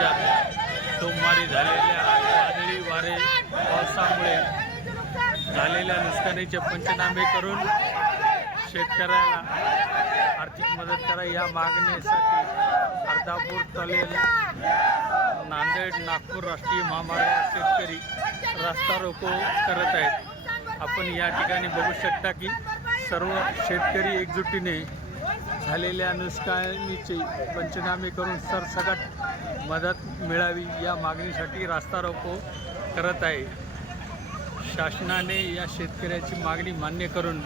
तालुक्यात सोमवारी झालेल्या वादळी वारे पावसामुळे झालेल्या नुकसानीचे पंचनामे करून शेतकऱ्याला आर्थिक मदत करा या मागणीसाठी अर्धापूर तलेल नांदेड नागपूर राष्ट्रीय महामार्गावर शेतकरी रस्ता रोको करत आहेत. आपण या ठिकाणी बघू शकता की सर्व शेतकरी एकजुटीने झालेल्या नुकसानीचे पंचनामे करून सरसकट मदत मिळावी या मागणीसाठी रास्ता रोको करत आहे. शासनाने या शेतकऱ्याची मागणी मान्य करून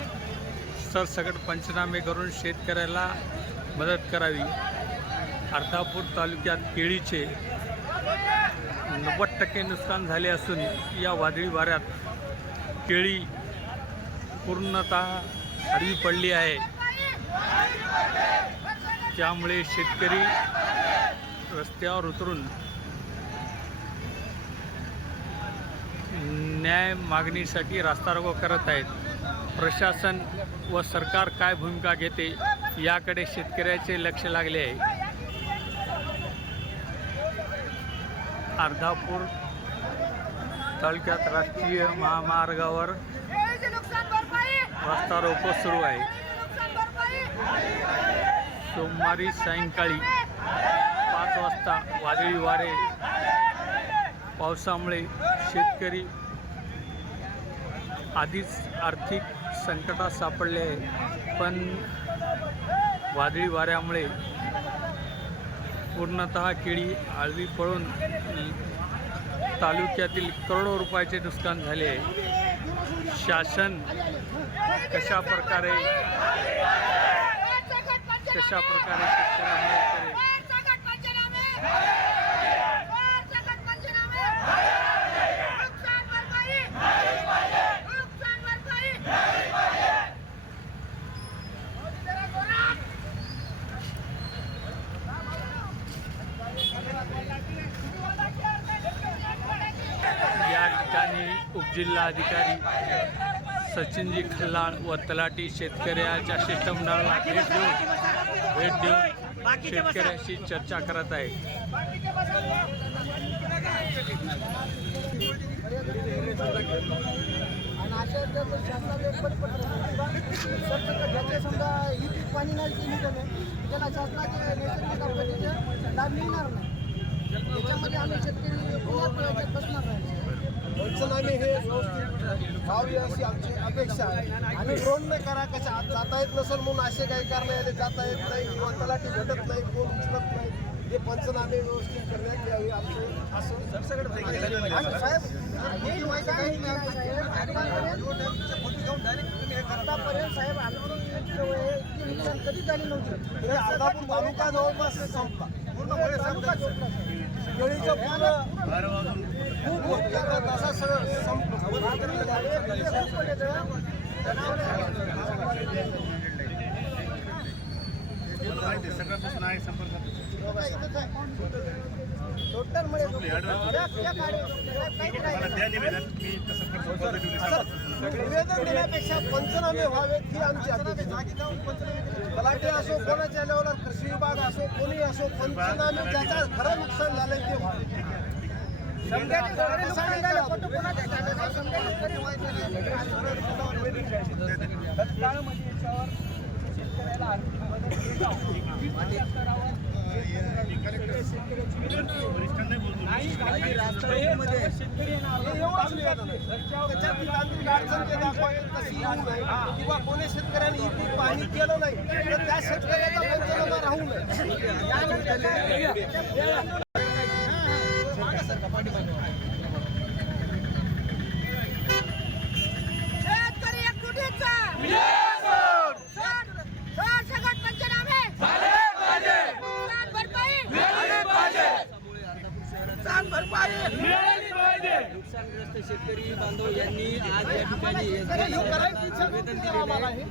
सरसकट पंचनामे करून शेतकऱ्याला मदत करावी. अर्धापूर तालुक्यात केळीचे नव्वद टक्के नुकसान झाले असून या वादळी वाऱ्यात केळी पूर्णतः आडवी पडली आहे. त्यामुळे शेतकरी रस्त्यावर उतरून न्याय मागणीसाठी रास्ता रोको करत आहेत. प्रशासन व सरकार काय भूमिका घेते याकडे शेतकऱ्याचे लक्ष लागले आहे. अर्धापूर तालुक्यात राष्ट्रीय महामार्गावर रस्ता रोको सुरू आहे. सोमवारी सायंकाळी पाच वाजता वादळी वारे पावसामुळे शेतकरी आधीच आर्थिक संकटात सापडले आहे. पण वादळी वाऱ्यामुळे पूर्णतः केळी आळवी पळून तालुक्यातील करोडो रुपयाचे नुकसान झाले आहे. शासन कशा प्रकारे कशा प्रकारे शेतकऱ्यांना मदत करेल या ठिकाणी उपजिल्हाधिकारी सचिनजी खल्लाळ व तलाठी शेतकऱ्याच्या शिष्टमंडळाला भेट देऊन भेट देऊन शेतकऱ्याशी चर्चा करत आहे शासनाचे समजा ही पीक पाणी नाही केली त्याने त्याला शासनाचे नैसर्गिक आपत्तीचे लाभ मिळणार नाही याच्यामध्ये आम्ही शेतकरी बसणार नाही पंचनामे हे व्यवस्थित व्हावी अशी आमची अपेक्षा आहे. आणि ड्रोन न करा कशा? जाता येत नसेल म्हणून असे काही कारण जाता येत नाही किंवा तलाठी भेटत नाही कोण उचलत नाही. हे पंचनामे व्यवस्थित करण्यात यावे आमचं असं साहेब ही साहेब आतापर्यंत नुकसान कधी झाली नव्हती? अर्धापूर तालुका जवळपास संपला. जोडला सगळ्यापासून आहे निवेदन देण्यापेक्षा पंचनामे व्हावेत ही आमची तलाठी असो कोणाच्या लेवलवर कृषी विभाग असो कोणी असो पंचनामे ज्याच्या खरं नुकसान झालंय ते व्हावे किंवा कोणी शेतकऱ्यांनी ही पीक पाणी केलं नाही. तर त्या शेतकऱ्याचा पंचनामा राहू नये. नुकसानग्रस्त शेतकरी बांधव यांनी आज या ठिकाणी निवेदन दिलेले आहे.